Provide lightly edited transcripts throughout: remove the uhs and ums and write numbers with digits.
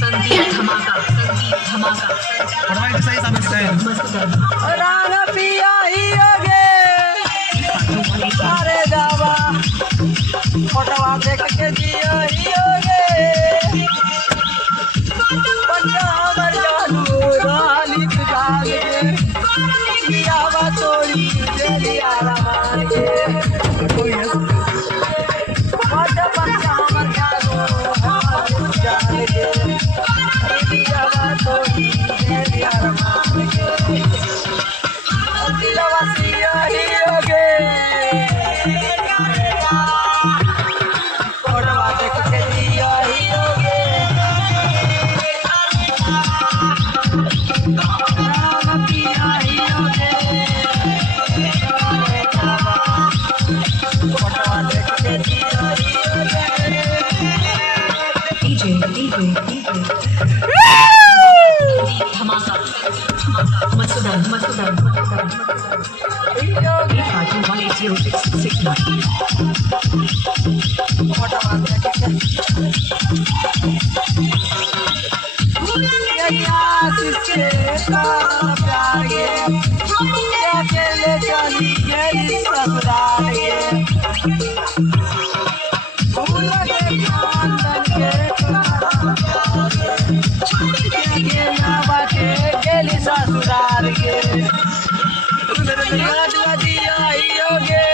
संदीप धमाका सही साबित है। राना पिया ही होगे अरे जावा फोटवा देख के जिया ही होगे बच्चा हमर जादू रानी तुझाग के आवा तोड़ी जलिया रमान के बच्चा हमर जादू तुझाग के आवा तोड़ी जलिया रमान के दिलवासिया ही होगे फोटवा देख के जिया ही होगे राना पिया ही होगे फोटवा देख के जिया ही होगे धमाका मसूदन 18069 फोटवा देख के किसके प्यार के अकेले चली गई ससुराल के भूल के खानदान के अकेला बाटे गई ससुराल के दिया ही होगे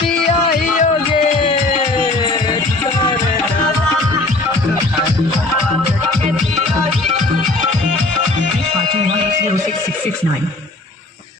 पिया ही होगे 1806669